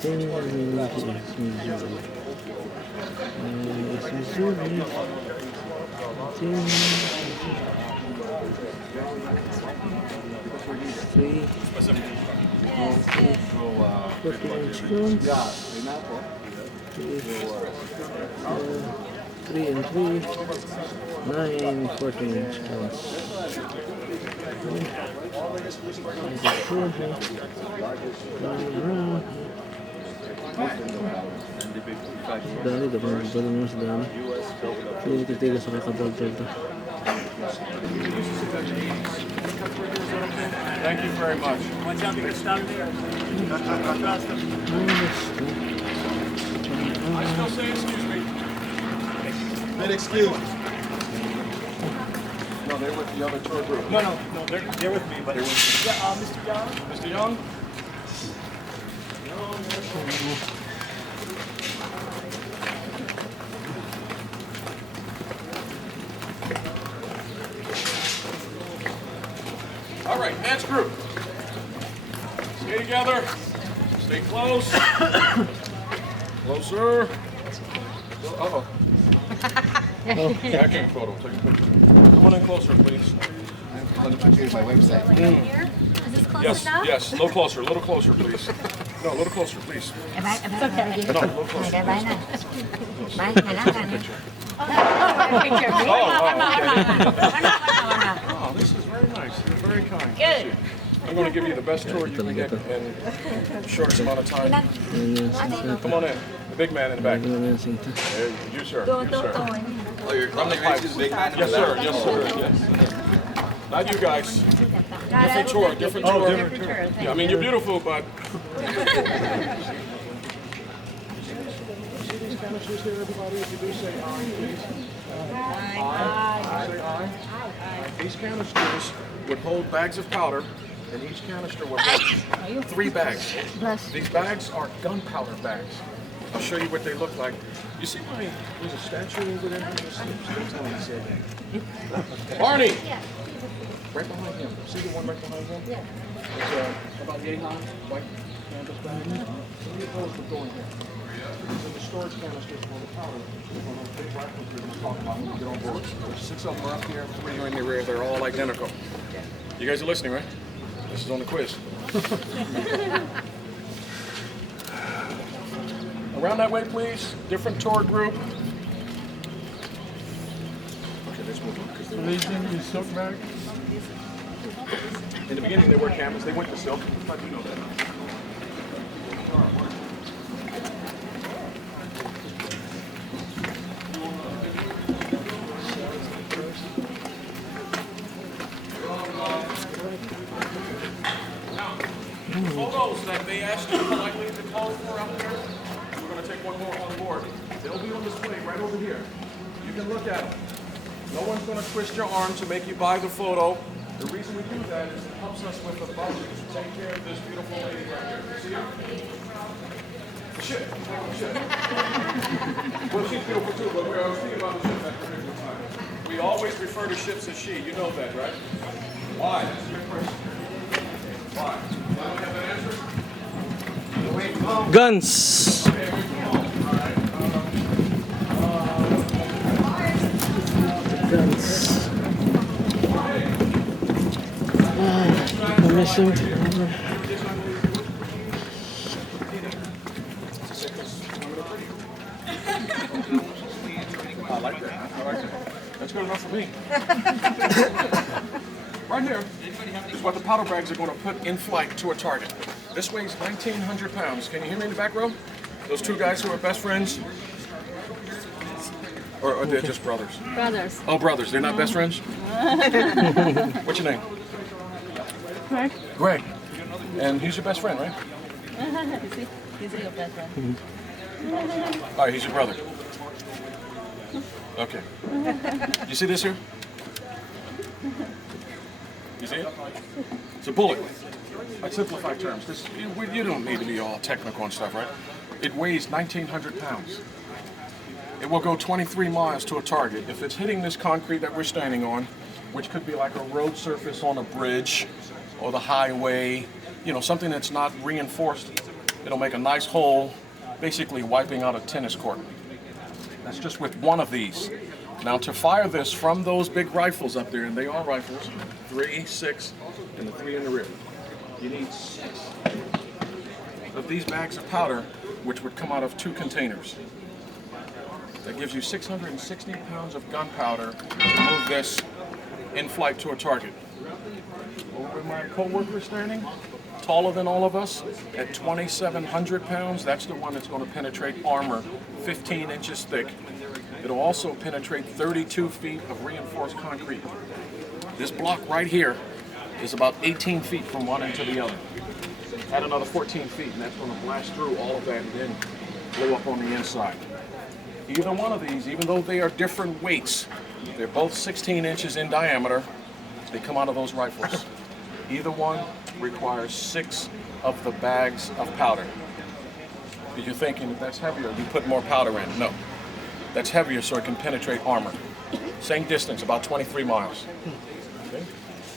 USS Missouri. Missouri. 3, 14-inch guns. 3 and 3, 9 14-inch guns. Dami, dami mo sa dami. Hindi titiga sa kakadaldal to. Thank you very much. Watch out, you can stop there. I still say excuse me. Been excused. No, they're with the other tour group. No, they're with me, but They're with yeah, Mr. Young. Mr. Young? All right, dance group. Stay together. Stay close. Closer. Uh-oh. Backing photo. Take a picture. Come on in closer, please. on the picture of my website. Here? Is this close Yes, enough? yes. A little closer, please. No, a little closer, please. It's okay. No, a little closer. Oh, this is very nice. You're very kind. Good. I'm going to give you the best tour you can get in the shortest amount of time. Come on in. The big man in the back. You, sir. You, sir. Oh, you're from the big man? Yes, sir. Yes, sir. Yes. Not you guys. Different tour. Different tour. different tour. Yeah, I mean, you're beautiful, but... These canisters would hold bags of powder, and each canister would hold 3 bags. These bags are gunpowder bags. I'll show you what they look like. You see there's a statue over there? Barney! Right behind him. See the one right behind him? Yeah. It's about yay high, white canvas bag. So you those would go in here. So the storage canisters for the powder. One of those big rifles we're going to talk about when we get on board. There's 6 of them are up here, 3 are in the rear. They're all identical. You guys are listening, right? This is on the quiz. Around that way, please. Different tour group. Okay, let's move on. So these things are silk bags? In the beginning, they were canvas. They went to silk. I do know that. Photos that they asked you politely to call for out there. We're going to take one more on board. They'll be on display right over here. You can look at them. No one's going to twist your arm to make you buy the photo. The reason we do that is it helps us with the budget to take care of this beautiful lady right here. See her? The ship. The ship. Well, she's beautiful too, but I was thinking about the ship at particular time. We always refer to ships as she. You know that, right? Why? That's a good question. Why? Anyone have an answer? Guns. Okay, we go home. All right. Guns. I'm missing. I like that. I like that. That's good enough for me. Right here is what the powder bags are going to put in flight to a target. This weighs 1,900 pounds. Can you hear me in the back row? Those 2 guys who are best friends? Or they're just brothers? Brothers. Oh, brothers. They're not best friends? What's your name? Greg. Greg. And he's your best friend, right? He's your best friend. All right, he's your brother. Okay. You see this here? You see it? It's a bullet. I simplify terms. You don't need to be all technical and stuff, right? It weighs 1,900 pounds. It will go 23 miles to a target. If it's hitting this concrete that we're standing on, which could be like a road surface on a bridge or the highway, you know, something that's not reinforced It'll make a nice hole, basically wiping out a tennis court. That's just with one of these. Now to fire this from those big rifles up there, and they are rifles, 3, 6, and the 3 in the rear. You need 6 of these bags of powder, which would come out of 2 containers. That gives you 660 pounds of gunpowder to move this in flight to a target. Over my co-worker standing, taller than all of us, at 2,700 pounds, that's the one that's going to penetrate armor 15 inches thick. It'll also penetrate 32 feet of reinforced concrete. This block right here is about 18 feet from one end to the other. Add another 14 feet, and that's going to blast through all of that and then blow up on the inside. Either one of these, even though they are different weights, they're both 16 inches in diameter. They come out of those rifles. Either one requires 6 of the bags of powder. If you're thinking, if that's heavier, you put more powder in. No, that's heavier so it can penetrate armor. Same distance, about 23 miles. Okay,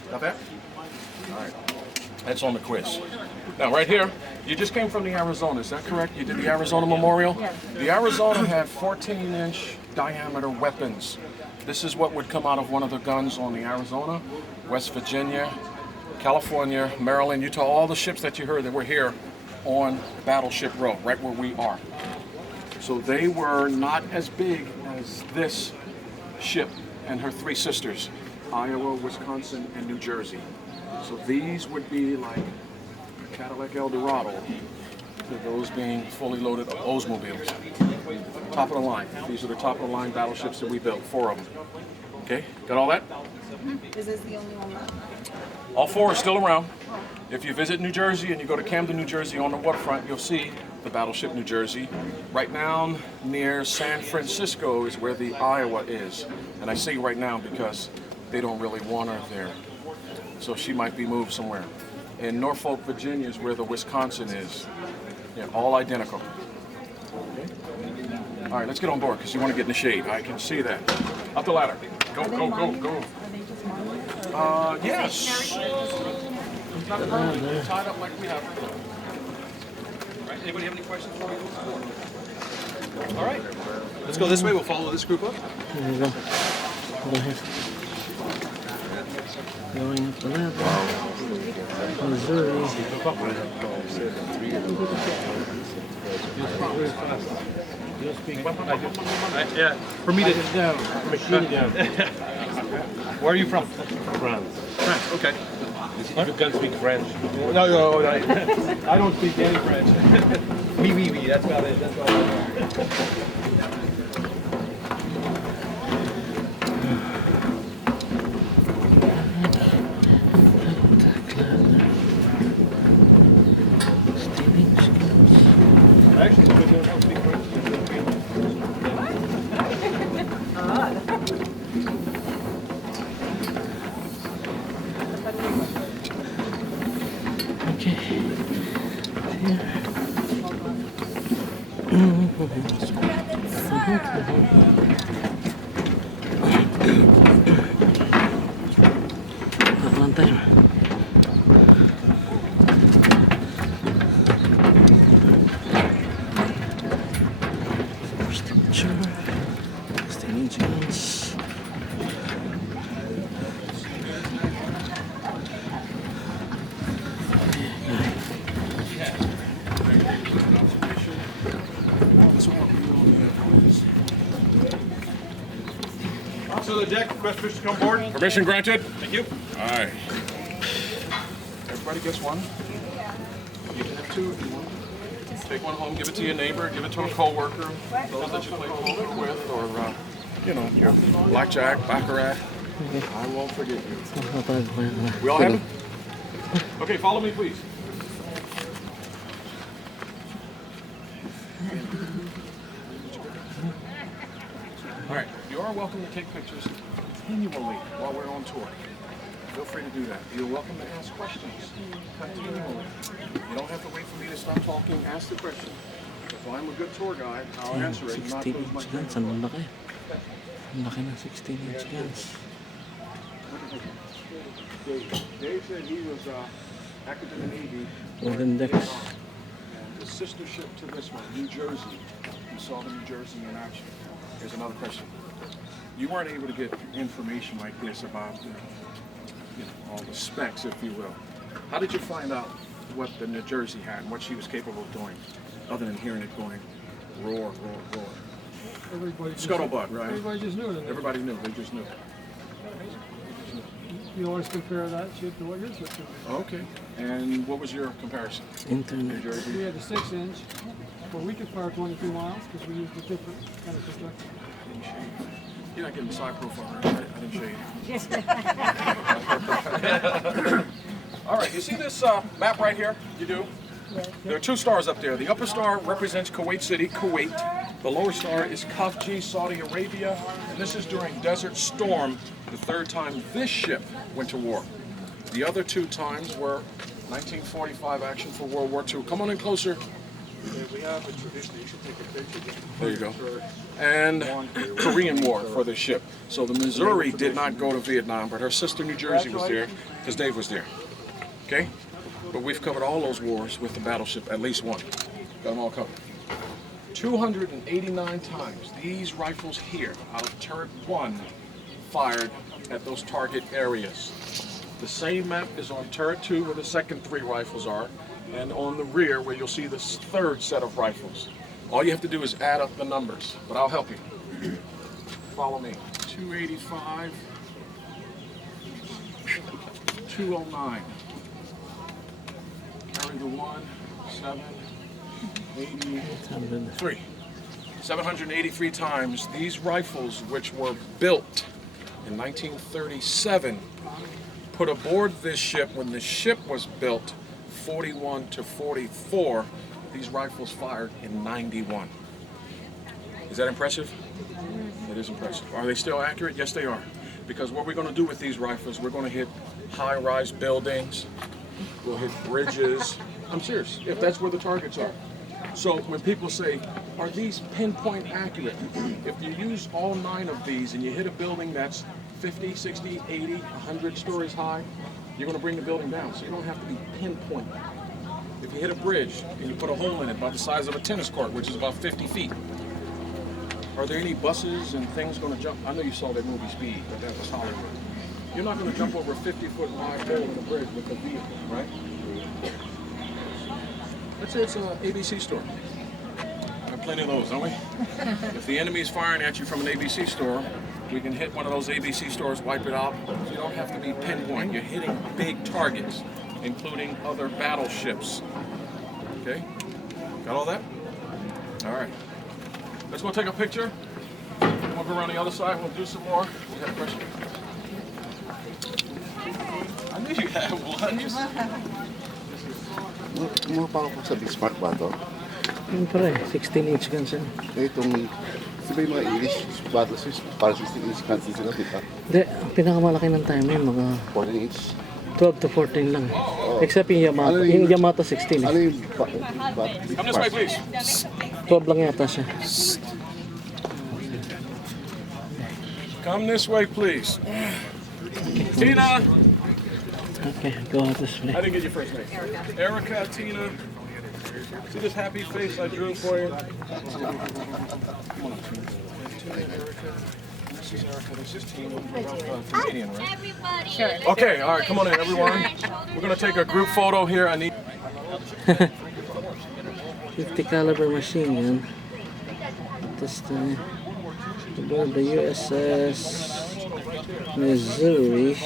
got that? All right, that's on the quiz. Now right here, you just came from the Arizona, is that correct? You did the Arizona Memorial? Yes. The Arizona had 14-inch diameter weapons. This is what would come out of one of the guns on the Arizona, West Virginia, California, Maryland, Utah, all the ships that you heard that were here on Battleship Row, right where we are. So they were not as big as this ship and her 3 sisters, Iowa, Wisconsin, and New Jersey. So these would be like a Cadillac Eldorado, to those being fully loaded Oldsmobiles. Top of the line. These are the top of the line battleships that we built, 4 of them. Okay, got all that? Is this the only one left? All 4 are still around. If you visit New Jersey and you go to Camden, New Jersey on the waterfront, you'll see the Battleship New Jersey. Right now near San Francisco is where the Iowa is. And I say right now because they don't really want her there. So she might be moved somewhere. In Norfolk, Virginia is where the Wisconsin is. Yeah, all identical. Okay. All right, let's get on board because you want to get in the shade. I can see that. Up the ladder. Go, go, go, go. Are they just monuments? Yes. Not permanent. They're tied up like we have. All right, anybody have any questions before we move forward? All right, let's go this way. We'll follow this group up. There you go. Go ahead. Going up the ladder. Missouri. Yeah, for me to machine gun. Where are you from? France. France, okay. You can speak French. No, I don't speak any French. Oui, that's about it. That's about it. Actually, if you don't speak French, you can speak Lantai. First picture. 16 inches. So the deck, request fish to come board. Permission granted? Thank you. All right. Everybody gets one. You can have 2 if you want. Take one home, give it to your neighbor, give it to a coworker, those that you play poker with, or you know, your blackjack, baccarat. I won't forget you. We all have it? Okay, follow me, please. All right, you are welcome to take pictures continually while we're on tour. Feel free to do that. You're welcome to ask questions continually. You don't have to wait for me to stop talking. Ask the question. If I'm a good tour guide, I'll answer it and not 16 lose my inch guns. Ang laki. Ang laki ng 16 inch guns. Dave said he was active in the Navy. Golden decks. And the sister ship to this one, New Jersey. You saw the New Jersey in action. Here's another question. You weren't able to get information like this about all the specs, if you will. How did you find out what the New Jersey had and what she was capable of doing, other than hearing it going roar, roar, roar? Everybody Scuttlebutt, right? Everybody just knew it. Everybody knew. They just knew. You always compare that ship to what your ship is. Okay. And what was your comparison? Internet. New Jersey. We had a 6-inch, where we could fire 22 miles because we used a different kind of protection. You're not getting the side profile, right? I didn't show you. All right, you see this map right here? You do? Yes. There are two stars up there. The upper star represents Kuwait City, Kuwait. The lower star is Khafji, Saudi Arabia. And this is during Desert Storm, the third time this ship went to war. The other two times were 1945 action for World War II. Come on in closer. We have a tradition. You should take a picture. There you go. And Korean War for this ship. So the Missouri did not go to Vietnam, but her sister New Jersey was there because Dave was there. Okay? But we've covered all those wars with the battleship, at least one. Got them all covered. 289 times these rifles here out of turret 1 fired at those target areas. The same map is on turret 2 where the second 3 rifles are, and on the rear where you'll see this third set of rifles. All you have to do is add up the numbers, but I'll help you. Follow me. 285, 209. Carry the 1, 783. 783 times these rifles, which were built in 1937, put aboard this ship when the ship was built 41 to 44. These rifles fired in 91. Is that impressive? It is impressive. Are they still accurate? Yes, they are. Because what we're going to do with these rifles, we're going to hit high-rise buildings, we'll hit bridges. I'm serious, if that's where the targets are. So when people say, are these pinpoint accurate? If you use all 9 of these and you hit a building that's 50, 60, 80, 100 stories high, you're going to bring the building down. So you don't have to be pinpoint. If you hit a bridge and you put a hole in it about the size of a tennis court, which is about 50 feet, are there any buses and things going to jump? I know you saw that movie Speed, but that was Hollywood. You're not going to jump over a 50-foot wide hole in a bridge with a vehicle, right? Let's say it's an ABC store. We have plenty of those, don't we? If the enemy is firing at you from an ABC store, we can hit one of those ABC stores, wipe it out. You don't have to be pinpoint. You're hitting big targets, including other battleships. Okay? Got all that? All right. Let's go take a picture. We'll go around the other side. We'll do some more. You got a question? I knew you had one. Kumuha pa ako sa big smart ba ito? Yun pala 16-inch guns yun. Itong, sabi yung mga English battleships, para 16-inch guns sila, di ba? Hindi, ang pinakamalaki ng time na yun, mga 14-inch. 12 to 14 lang. Except yung Yamato. Yung Yamato 16 Ano eh. yung big Come this way, please. 12 lang yata siya. Come this way, please. Tina! Okay, go out this way. I didn't get your first name. Erica, Tina. See this happy face I drew for you? Come on up, Tina. Tina, Erica. This is Erica. This is Tina. Canadian, right? Everybody. Sure. Okay, all right, come on in, everyone. We're going to take a group photo here. I need... 50 caliber machine gun. Tapos aboard the USS Missouri.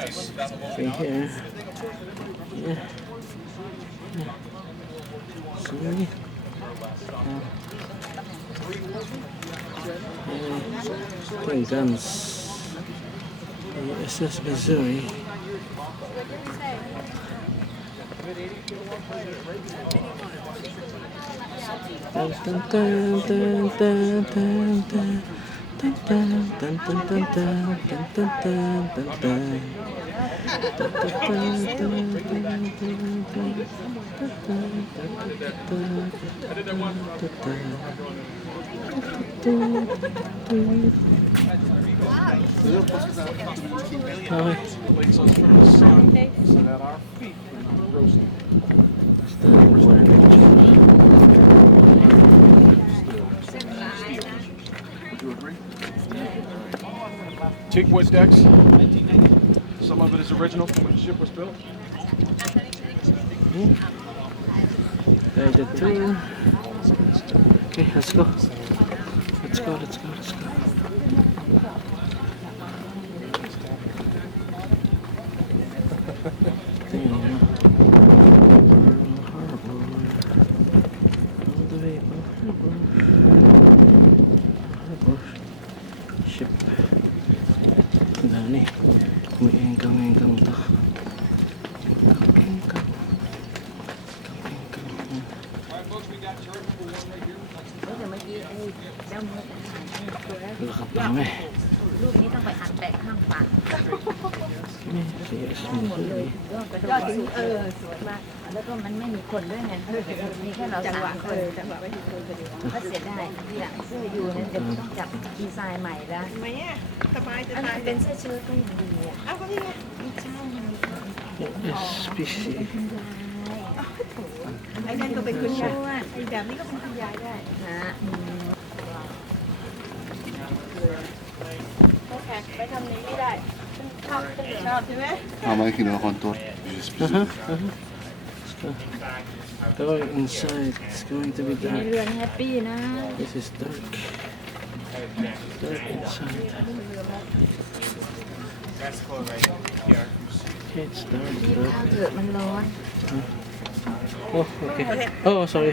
Okay, here. Yeah. Sorry. Twin guns. The USS Missouri. Dun, dun, dun, dun, dun, dun, dun. Dun, dun, dun, dun, dun, dun, dun, dun, dun, dun, dun. Dun, dun, dun, dun, dun, dun, dun. Dun, dun, dun, dun, dun, dun. Okay. Plates us from the sun so that our feet cannot roast. Stand by. teak wood decks. Some of it is original from when the ship was built. Guided tour. Okay, let's go. Let's go. Tingnan nyo. Pearl Harbor. All the way Pearl Harbor. Ship. Ang dami. Umiengkang-engkang to. Engkang. Lakad kami. รูปนี้ต้องไปอัดแปะข้างปาก USS Missouri. ยอดถึงสวยมาก แล้วก็มันไม่มีคนด้วยไงมีแค่เราสามคนจังหวะไม่ถึงคนพอดีก็เสียดายที่หลังเสื้ออยู่เนี่ยเดี๋ยวต้องจับดีไซน์ใหม่แล้ว ทำไมอ่ะสบายจะ อัน ตา นั้ ย นเป็นเสื้อเชิ้ตก็ยังดีอ่ะ อ้าวก็นี่ไง ไม่ใช่มันมีคน SPC. คุณยาย ไอ้นั่นก็เป็นคุณยาย ช่วย ไอ้แบบนี้ก็เป็นคุณยายได้ นะไปทำนี้ไม่ได้ชอบใช่ไหม Mamaya kinokontor. Going inside. It's going to be ใน dark. เรือนแฮปปี้นะ This is dark. Dark inside. Okay, it's dark. รีบเข้าเถอะมันร้อน Oh, okay. Oh, sorry.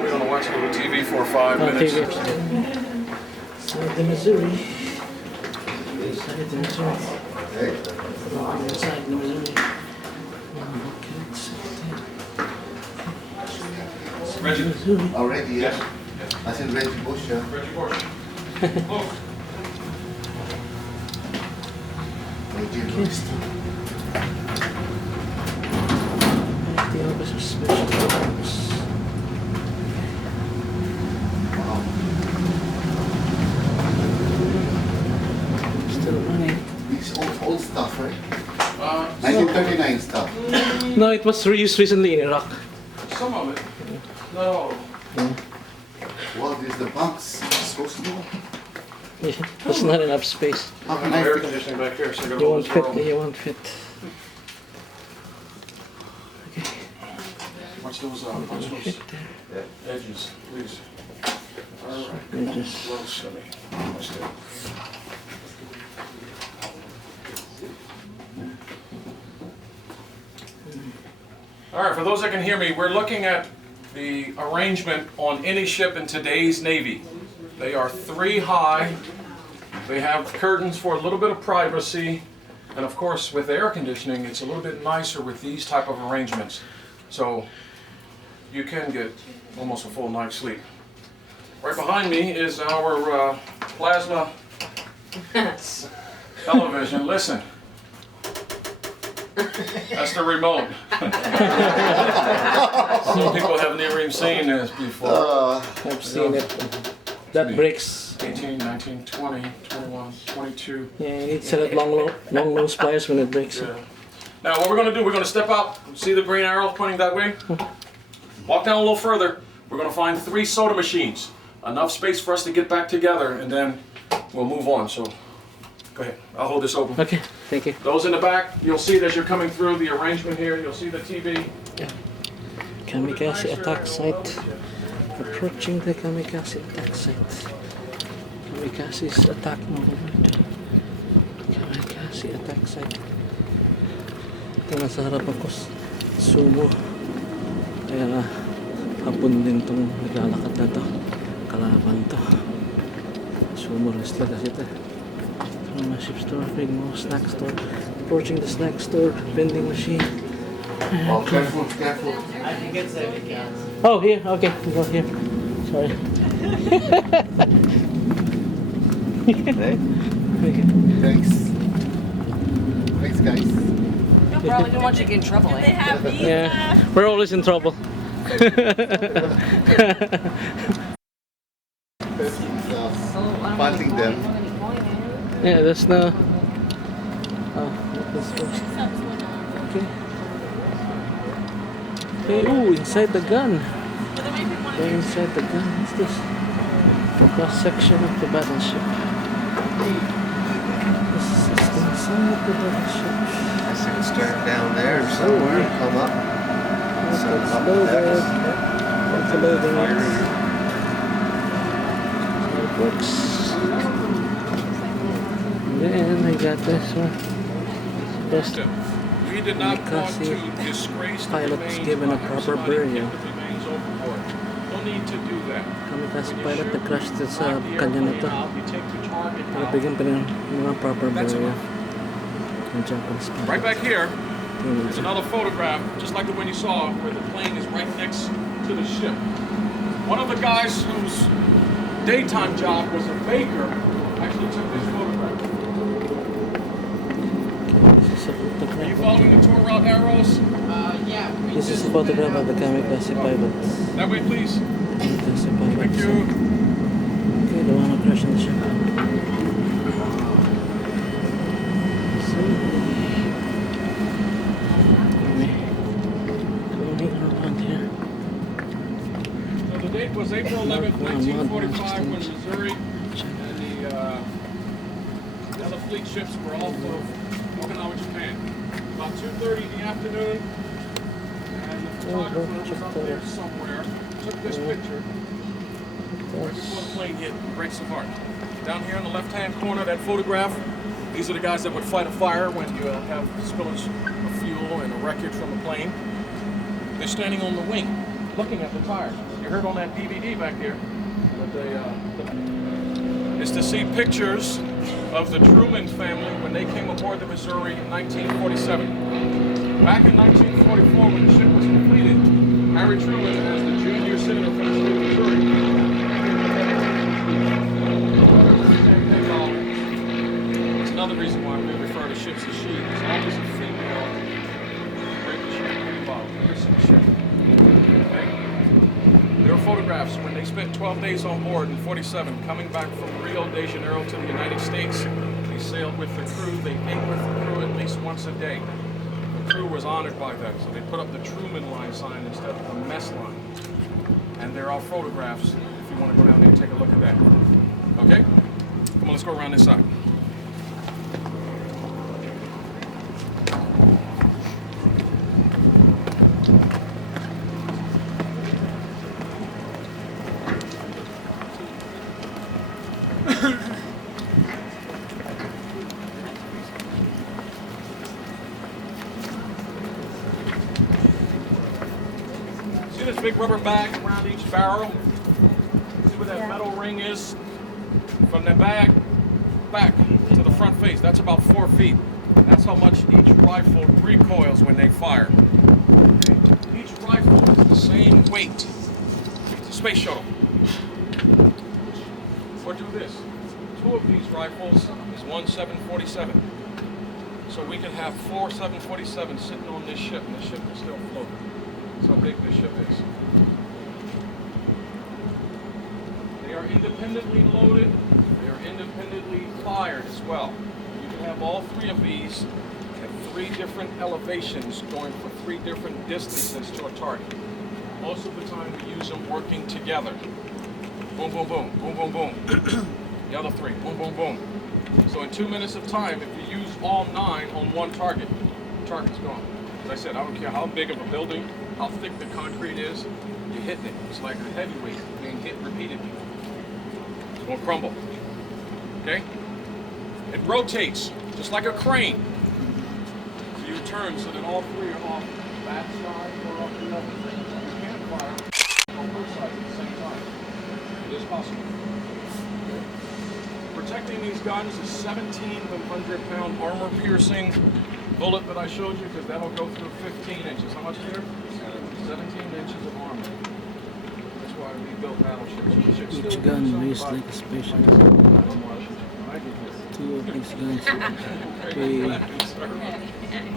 We're gonna watch a little TV for 5 minutes. TV. Inside the Missouri. Inside the Missouri. Inside the Missouri. Reggie. Missouri. Already, yes. I said Reggie Bush, yeah. Reggie Bush. Close. Reggie Bush. The office of special programs. Still running. It's old stuff, right? 1939 stuff. No, it was reused recently in Iraq. Some of it. Not all. Well, there's the bunks. It's so small. There's not enough space. How can Air I fit? conditioning back here, so I gotta You hold won't this fit. door open. You won't fit. Watch those edges, please. All right. Edges. Well, shimmy. Watch that. All right, for those that can hear me, we're looking at the arrangement on any ship in today's Navy. They are 3 high. They have curtains for a little bit of privacy. And of course, with air conditioning, it's a little bit nicer with these type of arrangements. So you can get almost a full night's sleep. Right behind me is our plasma television. Listen. That's the remote. Some people have never even seen this before. I've seen it. That breaks. 18, 19, 20, 21, 22. Yeah, you need to set up long nose pliers when it breaks. Yeah. Now what we're going to do, we're going to step out. See the green arrow pointing that way? Walk down a little further. We're going to find 3 soda machines. Enough space for us to get back together, and then we'll move on. So go ahead. I'll hold this open. Okay, thank you. Those in the back, you'll see it as you're coming through the arrangement here. You'll see the TV. Kamikaze attack site. Approaching the kamikaze attack site. Kamikaze's attack mode. Kamikaze attack site. Ito nasa harapan ko. Sumo. Kaya hapon din tong naglalakad na to. Kalaban to. Sumo wrestler kasi ito. Ship store, big mall, snack store. Approaching the snack store, vending machine. Oh, careful, careful. Oh, here, okay, go here. Sorry. Okay. Thanks. Thanks, guys. No problem. Don't want you to get in trouble. They have these. Yeah, we're always in trouble. Planting them. Yeah, there's no. Oh, this first. Okay. Okay, ooh, inside the gun. They're inside the gun. What's this? Cross section of the battleship. This is the inside of the battleship. I see it start down there somewhere and come up. So It's up low there. bed. It's a low bed. So it works. Then I got this one. Best We did not want Kasi to disgrace the pilot's remains given a by proper somebody burial. kicked the remains overboard. No need to do that. Kami kasi When you pilot shoot, na crash dito sa knock the kanya na to. airplane out, you take the target Pero out. bigyan pa rin mga proper That's burial. enough. Ang Japanese pilot. Right back here, Tingnan there's siya. another photograph, just like the one you saw, where the plane is right next to the ship. One of the guys whose daytime job was a baker actually took this photograph. This is a Are you photograph. following the tour route arrows? This is a photograph of the kamikaze pilot. That way, please. Kamikaze pilot. Thank you. Okay, the one who crashed on the ship. So, anyway, going around here. So the date was April 11th, 1945, when Missouri and the other fleet ships were off of Okinawa, Japan. About 2:30 in the afternoon, and the photographer was up there somewhere, took this picture right before the plane hit and breaks apart. Down here in the left-hand corner, that photograph, these are the guys that would fight a fire when you have spillage of fuel and a wreckage from a plane. They're standing on the wing, looking at the tires. You heard on that DVD back there that is to see pictures of the Truman family when they came aboard the Missouri in 1947. Back in 1944, when the ship was completed, Harry Truman, as the junior senator from the state of Missouri, it's another reason why we refer to ships as she. There's always a female break the ship involved, christen the ship. Okay? There are photographs when they spent 12 days on board in 47, coming back from Rio de Janeiro to the United States. They sailed with the crew. They ate with the crew at least once a day. The crew was honored by that, so they put up the Truman Line sign instead of the mess line. And there are photographs if you want to go down there and take a look at that. Okay? Come on, let's go around this side. See this big rubber bag around each barrel? See where that metal ring is? From the bag back to the front face, that's about 4 feet. That's how much each rifle recoils when they fire. Each rifle is the same weight. It's a space shuttle. Or do this. 2 of these rifles is one 747. So we could have 4 747s sitting on this ship and the ship will still float. That's how big this ship is. They are independently loaded. They are independently fired as well. You can have all 3 of these at 3 different elevations going for 3 different distances to a target. Most of the time we use them working together. Boom, boom, boom, boom, boom, boom. The other 3, boom, boom, boom. So in 2 minutes of time, if you use all 9 on one target, the target's gone. As I said, I don't care how big of a building, how thick the concrete is, you're hitting it. It's like a heavyweight being hit repeatedly. It won't crumble. Okay? It rotates, just like a crane. So you turn so that all 3 are off that side or off the other. You can fire on both sides at the same time. It is possible. Okay? Protecting these guns is 1,700-pound armor-piercing bullet that I showed you, because that'll go through 15 inches. How much is there? 17 inches of armor. That's why we built battleships. Each gun weighs like a space shuttle. 2 of these guns weigh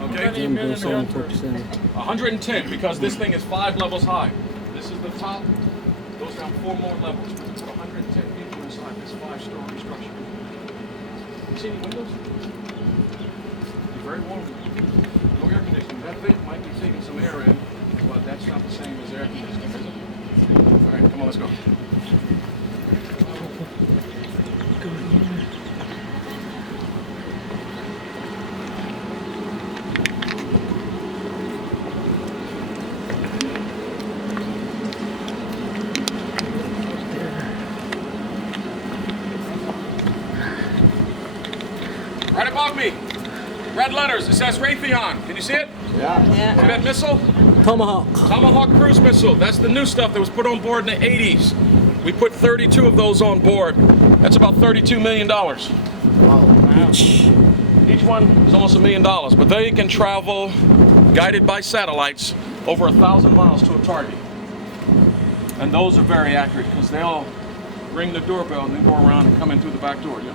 Okay? 10.747. 110, because this thing is 5 levels high. This is the top. Goes down 4 more levels. We put 110 people inside this 5-story structure. See any windows? It's very warm. No air conditioning. That vent might be taking some air in, but that's not the same as air conditioning, is it? All right, come on, let's go. red letters. It says Raytheon. Can you see it? Yeah. See that missile? Tomahawk. Tomahawk cruise missile. That's the new stuff that was put on board in the 80s. We put 32 of those on board. That's about $32 million. Each one is almost $1 million, but they can travel, guided by satellites, over 1,000 miles to a target. And those are very accurate because they'll ring the doorbell and then go around and come in through the back door. Yeah?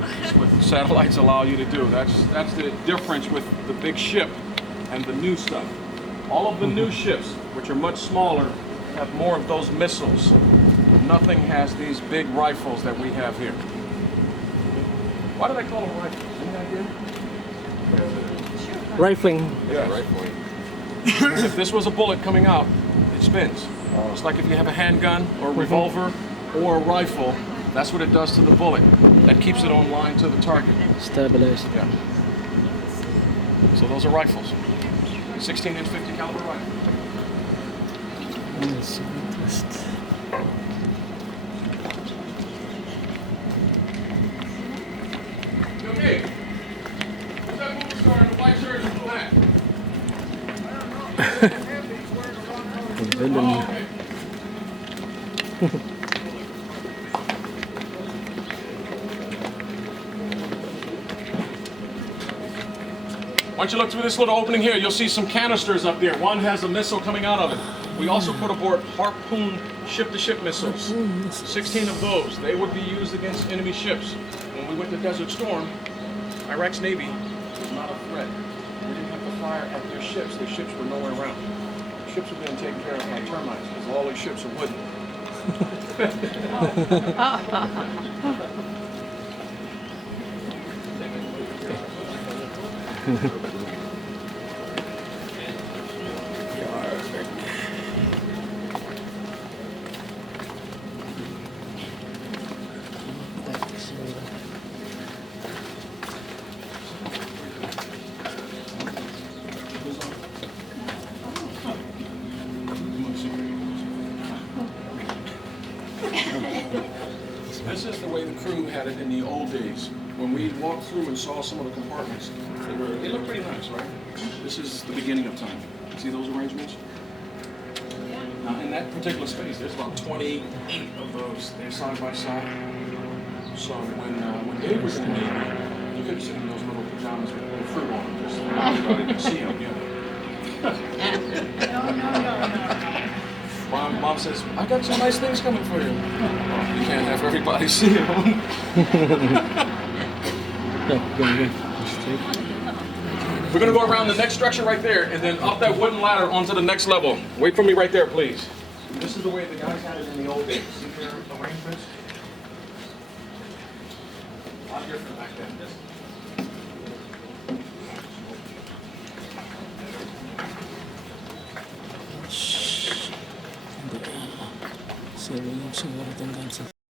That's what satellites allow you to do. That's the difference with the big ship and the new stuff. All of the new ships, which are much smaller, have more of those missiles. Nothing has these big rifles that we have here. Why do they call them rifles? Any idea? Rifling. Yeah, rifling. If this was a bullet coming out, it spins. It's like if you have a handgun or a revolver or a rifle, that's what it does to the bullet. That keeps it on line to the target. Stabilized. Yeah. So those are rifles. 16-inch 50 caliber rifle. Yes, just... Okay. Who's that movie star in the white shirt and blue hat? The villain. Oh, okay. Once you look through this little opening here, you'll see some canisters up there. One has a missile coming out of it. We also put aboard Harpoon ship-to-ship missiles. 16 of those. They would be used against enemy ships. When we went to Desert Storm, Iraq's Navy was not a threat. We didn't have to fire at their ships. Their ships were nowhere around. Their ships were being taken care of by termites because all their ships are wooden. This is the way the crew had it in the old days. When we walked through and saw some of the compartments, they look pretty nice, right? This is the beginning of time. See those arrangements? Now in that particular space, there's about 28 of those. They're side by side. So when Dave was in the Navy, you couldn't sit in those little pajamas with a little fruit on them. Just everybody could see them, yeah. Mom says, I got some nice things coming for you. Oh, you can't have everybody see them. We're going to go around the next structure right there and then up that wooden ladder onto the next level. Wait for me right there, please. This is the way the guys had it in the old days. See their arrangements? A lot different back then. Siguro itong gansa.